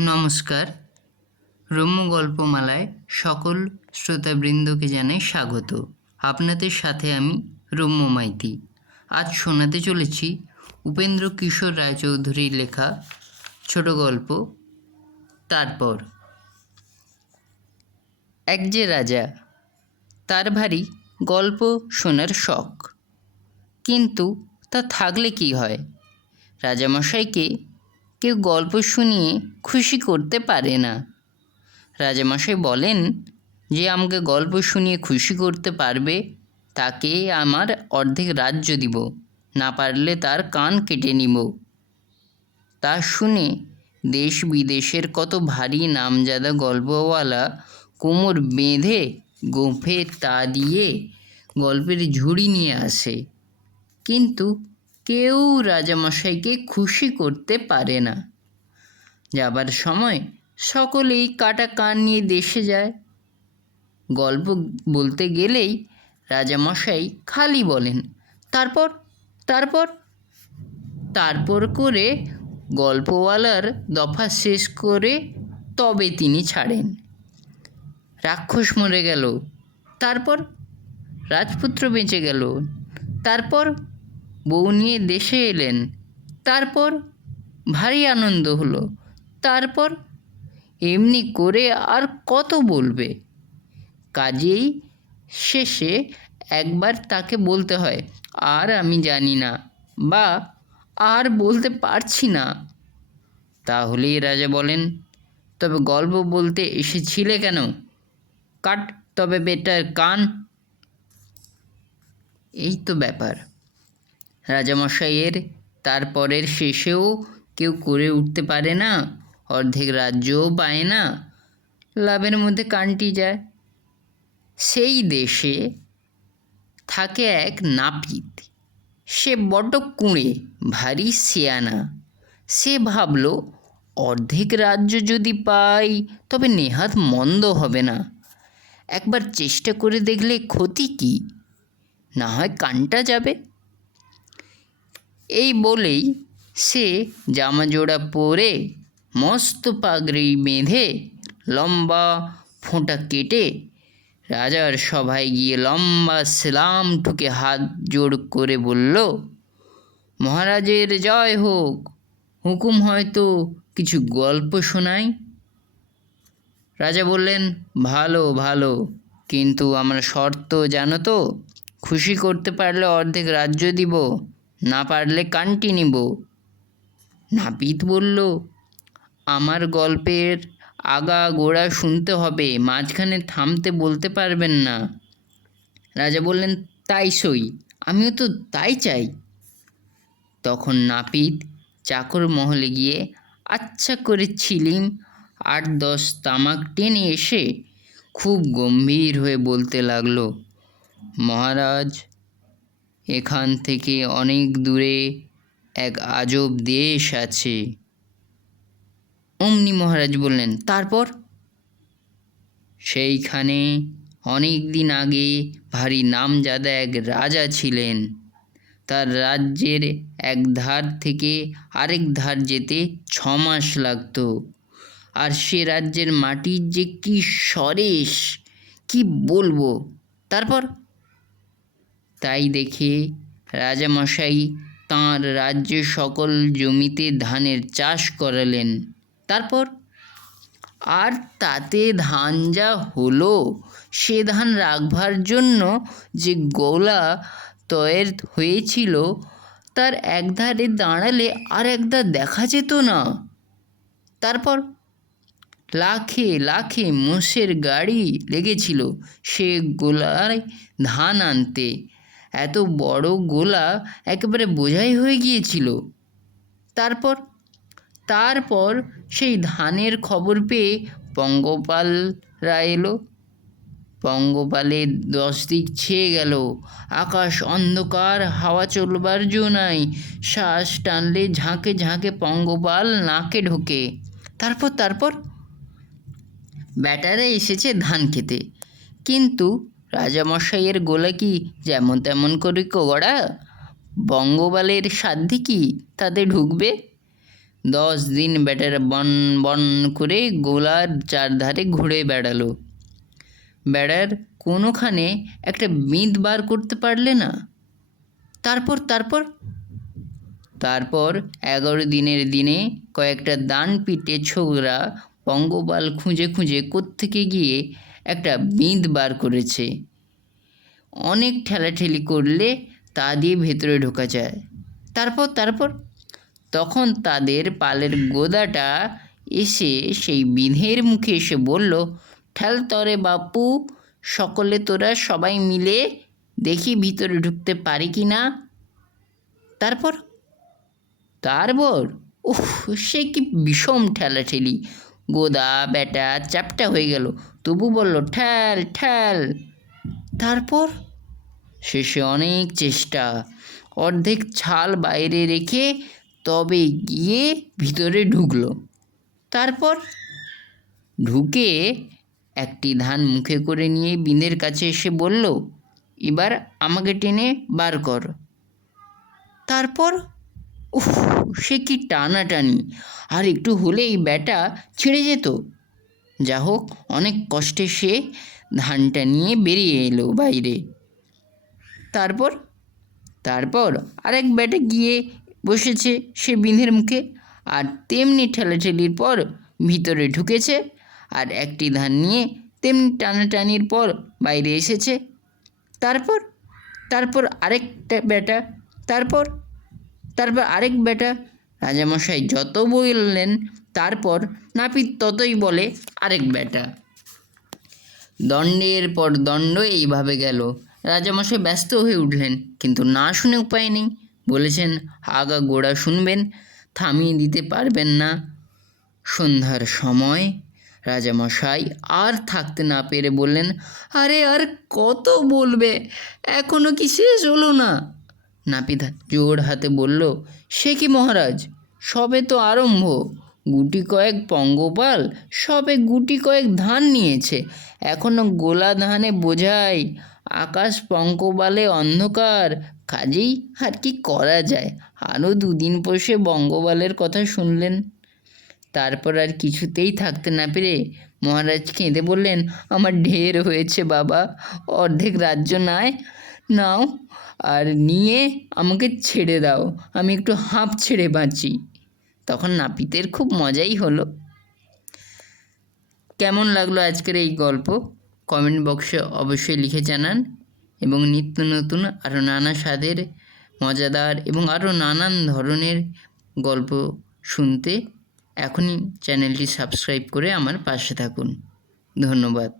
নমস্কার। রম্য গল্পমালায় সকল শ্রোতাবৃন্দকে জানাই স্বাগত। আপনাদের সাথে আমি রম্য মাইতি। আজ শোনাতে চলেছি উপেন্দ্র কিশোর রায়চৌধুরীর লেখা ছোট গল্প, তারপর। এক যে রাজা, তার ভারী গল্প শোনার শখ। কিন্তু তা থাকলে কি হয়? রাজামশাইকে কেউ গল্প শুনিয়ে খুশি করতে পারে না। রাজামশাই বলেন, যে আমাকে গল্প শুনিয়ে খুশি করতে পারবে, তাকে আমার অর্ধেক রাজ্য দিব, না পারলে তার কান কেটে নিব। তা শুনে দেশ বিদেশের কত ভারী নামজাদা গল্পওয়ালা কোমর বেঁধে গোঁফে তা দিয়ে গল্পের ঝুড়ি নিয়ে আসে। কিন্তু কেউ রাজামশাইকে খুশি করতে পারে না। যাবার সময় সকলেই কাটা কান নিয়ে দেশে যায়। গল্প বলতে গেলেই রাজামশাই খালি বলেন, তারপর তারপর? তারপর করে গল্পওয়ালার দফা শেষ করে তবে তিনি ছাড়েন। রাক্ষস মরে গেল, তারপর রাজপুত্র বেঁচে গেল, তারপর বউ নিয়ে দেশে এলেন। তারপর ভারী আনন্দ হলো। তারপর এমনি করে আর কত বলবে? কাজেই শেষে একবার তাকে বলতে হয়, আর আমি জানি না বা আর বলতে পারছি না। তাহলেই রাজা বলেন, তবে গল্প বলতে এসেছিলে কেন? কাট তবে বেটার কান। এই তো ব্যাপার। রাজামশাইয়ের তারপরের শেষেও কেউ করে উঠতে পারে না, অর্ধেক রাজ্যও পায় না, লাভের মধ্যে কানটি যায়। সেই দেশে থাকে এক নাপিত। সে বড্ড কুঁড়ে, ভারী সিয়ানা। সে ভাবল, অর্ধেক রাজ্য যদি পাই, তবে নেহাত মন্দ হবে না। একবার চেষ্টা করে দেখলে ক্ষতি কী? না হয় কানটা যাবে। এই বলেই সে জামা জোড়া পরে মস্ত পাগড়ি বেঁধে লম্বা ফোঁটা কেটে রাজার সভায় গিয়ে লম্বা সেলাম ঠুকে হাত জোড় করে বলল, মহারাজের জয় হোক। হুকুম হয়তো কিছু গল্প শোনাই? রাজা বললেন, ভালো ভালো। কিন্তু আমার শর্ত জানো তো, খুশি করতে পারলে অর্ধেক রাজ্য দিব। না পারলে কানটি নিব। নাপিত বলল, আমার গল্পের আগা গোড়া শুনতে হবে, মাঝখানে থামতে বলতে পারবেন না। রাজা বললেন, তাই সই, আমিও তো তাই চাই। তখন নাপিত চাকর মহলে গিয়ে আচ্ছা করে ছিলিম, আট দশ তামাক টেনে এসে খুব গম্ভীর হয়ে বলতে লাগল, মহারাজ এখান থেকে অনেক দূরে এক আজব দেশ আছে। অমনি মহারাজ বললেন, তারপর? সেইখানে অনেক দিন আগে ভারী নামজাদা এক রাজা ছিলেন। তার রাজ্যের এক ধার থেকে আরেক ধার যেতে ছ মাস লাগতো। আর সে রাজ্যের মাটির যে কি সরেশ, কি বলব? তারপর? তাই দেখে রাজামশাই তাঁর রাজ্যের সকল জমিতে ধানের চাষ করালেন। তারপর, আর তাতে ধান যা হলো, সে ধান রাখবার জন্য যে গোলা তয়ের হয়েছিল, তার একধারে দাঁড়ালে আর একধার দেখা যেত না। তারপর, লাখে লাখে মোষের গাড়ি লেগেছিল সে গোলায় ধান আনতে। এত বড় গোলা একেবারে বোঝাই হয়ে গিয়েছিল। তারপর তারপর সেই ধানের খবর পেয়ে পঙ্গপালরা এলো। পঙ্গপালের দশ দিক ছেয়ে গেল। আকাশ অন্ধকার, হাওয়া চলবার জো নাই। শ্বাস টানলে ঝাঁকে ঝাঁকে পঙ্গপাল নাকে ঢোকে। তারপর তারপর? ব্যাটারা এসেছে ধান খেতে। কিন্তু রাজামশাইয়ের গোলা কি যেমন তেমন করে গড়া বঙ্গবালের সাধ্যে কি তাতে ঢুকবে? দশ দিন ব্যাটার বন বন করে গোলার চারধারে ঘুরে বেড়ালো। বেড়ার কোনোখানে একটা বিঁধ বার করতে পারলে না। তারপর তারপর? তারপর এগারো দিনের দিনে কয়েকটা দান পিটে ছোকরা পঙ্গপাল খুঁজে খুঁজে কোত্থেকে গিয়ে একটা বিঁধ বার করেছে। অনেক ঠেলাঠেলি করলে তা দিয়ে ভেতরে ঢোকা যায়। তারপর তারপর? তখন তাদের পালের গোদাটা এসে সেই বিধের মুখে এসে বলল, ঠেল তরে বাপু, সকলে তোরা সবাই মিলে দেখি ভিতরে ঢুকতে পারি কি না? তারপর? তারপর? উফ, সে কি বিষম ঠেলাঠেলি। গোদা বেটা চ্যাপটা হয়ে গেল। তবু বলল, ঠেল ঠেল। তারপর শেষে অনেক চেষ্টা, অর্ধেক ছাল বাইরে রেখে তবে গিয়ে ভিতরে ঢুকলো। তারপর ঢুকে একটি ধান মুখে করে নিয়ে বিনের কাছে এসে বলল, এবার আমাকে টেনে বার কর। তারপর উফ, সে কি টানাটানি, আর একটু হলেই ব্যাটা ছিঁড়ে যেত। যা হোক অনেক কষ্টে সে ধানটা নিয়ে বেরিয়ে এলো বাইরে। তারপর তারপর আরেক ব্যাটা গিয়ে বসেছে সে বিঁধের মুখে আর তেমনি ঠেলাঠেলির পর ভিতরে ঢুকেছে আর একটি ধান নিয়ে তেমনি টানাটানির পর বাইরে এসেছে। তারপর তারপর আরেকটা বেটা, তারপর তারপর আরেক বেটা রাজামশাই যত বললেন তারপর নাপিত ততই বলে, আরেক বেটা। দণ্ডের পর দণ্ড এইভাবে গেল। রাজামশাই ব্যস্ত হয়ে উঠলেন, কিন্তু না শুনে উপায় নেই। বলেছেন, আগা গোড়া শুনবেন, থামিয়ে দিতে পারবেন না। সন্ধ্যার সময় রাজামশাই আর থাকতে না পেরে বললেন, আরে, আর কত বলবে? এখনও কি শেষ হলো না? নাপিত জোর হাতে বলল, সে কি মহারাজ? সবে তো আরম্ভ। গুটি কয়েক পঙ্গপাল, সবে গুটি কয়েক ধান নিয়েছে। এখনও গোলা ধানে বোঝাই, আকাশ পঙ্কপালে অন্ধকার। কাজেই আর কি করা যায়? আরও দুদিন বসে বঙ্গপালের কথা শুনলেন। তারপর আর কিছুতেই থাকতে না পেরে মহারাজ কেঁদে বললেন, আমার ঢের হয়েছে বাবা, অর্ধেক রাজ্য নাই, নাও আর নিয়ে আমাকে ছেড়ে দাও। আমি একটু হাঁপ ছেড়ে বাঁচি। তখন নাপিতের খুব মজাই হলো। কেমন লাগল আজকের এই গল্প? কমেন্ট বক্সে অবশ্যই লিখে জানান এবং নিত্য নতুন আরও নানা স্বাদের, মজাদার এবং আরও নানান ধরনের গল্প শুনতে এখনই চ্যানেলটি সাবস্ক্রাইব করে আমার পাশে থাকুন। ধন্যবাদ।